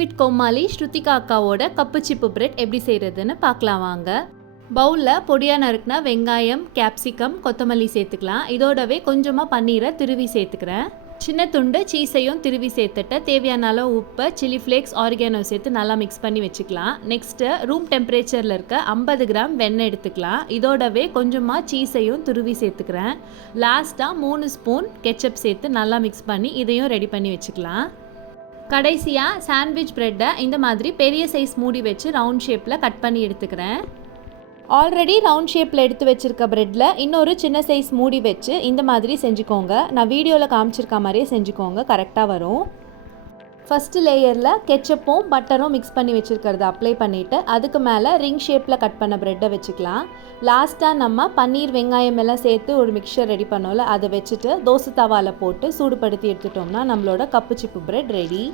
With கோமாளி ஸ்ருதிகா அக்காவோட cup chip bread எப்படி செய்கிறதுன்னு பார்க்கலாம் வாங்க. பவுலில் பொடியாக நறுக்குனா வெங்காயம், கேப்சிகம், கொத்தமல்லி சேர்த்துக்கலாம். இதோடவே கொஞ்சமாக பன்னீரை திருவி சேர்த்துக்கிறேன். சின்ன துண்டு சீஸையும் திருவி சேர்த்துட்டு தேவையான அளவு உப்பு, சில்லி ஃப்ளேக்ஸ், ஆரிகானோ சேர்த்து நல்லா மிக்ஸ் பண்ணி வச்சுக்கலாம். நெக்ஸ்ட்டு ரூம் டெம்பரேச்சரில் இருக்க 50 கிராம் வெண்ணெய் எடுத்துக்கலாம். இதோடவே கொஞ்சமாக சீஸையும் துருவி சேர்த்துக்கிறேன். லாஸ்ட்டாக 3 ஸ்பூன் கெச்சப் சேர்த்து நல்லா மிக்ஸ் பண்ணி இதையும் ரெடி பண்ணி வச்சுக்கலாம். கடைசியாக சாண்ட்விச் ப்ரெட்டை இந்த மாதிரி பெரிய சைஸ் மூடி வச்சு ரவுண்ட் ஷேப்பில் கட் பண்ணி எடுத்துக்கிறேன். ஆல்ரெடி ரவுண்ட் ஷேப்பில் எடுத்து வச்சுருக்க ப்ரெட்டில் இன்னொரு சின்ன சைஸ் மூடி வச்சு இந்த மாதிரி செஞ்சுக்கோங்க. நான் வீடியோவில் காமிச்சிருக்க மாதிரியே செஞ்சுக்கோங்க, கரெக்டாக வரும். ஃபஸ்ட்டு லேயரில் கெச்சப்பும் பட்டரும் மிக்ஸ் பண்ணி வச்சுருக்கிறத அப்ளை பண்ணிவிட்டு அதுக்கு மேலே ரிங் ஷேப்பில் கட் பண்ண ப்ரெட்டை வச்சுக்கலாம். லாஸ்ட்டாக நம்ம பன்னீர், வெங்காயம் எல்லாம் சேர்த்து ஒரு மிக்சர் ரெடி பண்ணோம்ல, அதை வச்சுட்டு தோசை தவாவில் போட்டு சூடுபடுத்தி எடுத்துட்டோம்னா நம்மளோட கப்பு சிப்பு பிரெட் ரெடி.